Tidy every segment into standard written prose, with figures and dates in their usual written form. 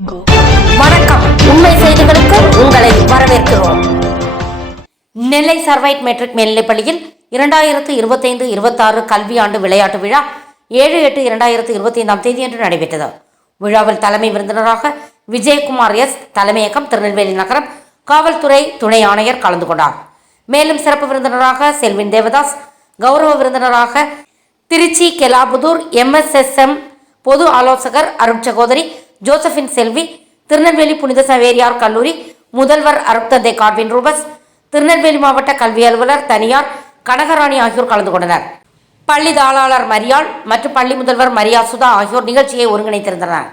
வணக்கம். உண்மை செய்திகளுக்கு உங்களை வரவேற்கிறோம். நெல்லை சர்வைட் மெட்ரிக் மேல்நிலைப்பள்ளியில் 2025-26 கல்வியாண்டு விளையாட்டு விழா 7/8/2025 தேதியன்று நடைபெற்றது. விழாவில் தலைமை விருந்தினராக விஜயகுமார் எஸ், தலைமையகம் திருநெல்வேலி நகரம் காவல்துறை துணை ஆணையர் கலந்து கொண்டார். மேலும் சிறப்பு விருந்தினராக செல்வின் தேவதாஸ், கௌரவ விருந்தினராக திருச்சி கெலாபுதூர் MSSM பொது ஆலோசகர் அருட்சகோதரி ஜோசபின் செல்வி, திருநெல்வேலி புனித சவேரியார் கல்லூரி முதல்வர் அருட்தந்தை காட்வின் ரூபஸ், திருநெல்வேலி மாவட்ட கல்வி அலுவலர் தனியார் கனகராணி ஆகியோர் கலந்து கொண்டனர். பள்ளி தாளாளர் மரியாள் மற்றும் பள்ளி முதல்வர் மரியா சுதா ஆகியோர் நிகழ்ச்சியை ஒருங்கிணைத்திருந்தனர்.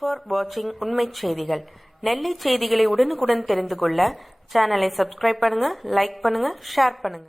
ஃபார் வாட்சிங் உண்மை செய்திகள். நெல்லை செய்திகளை உடனுக்குடன் தெரிந்து கொள்ள சேனலை சப்ஸ்கிரைப் பண்ணுங்க, லைக் பண்ணுங்க, ஷேர் பண்ணுங்க.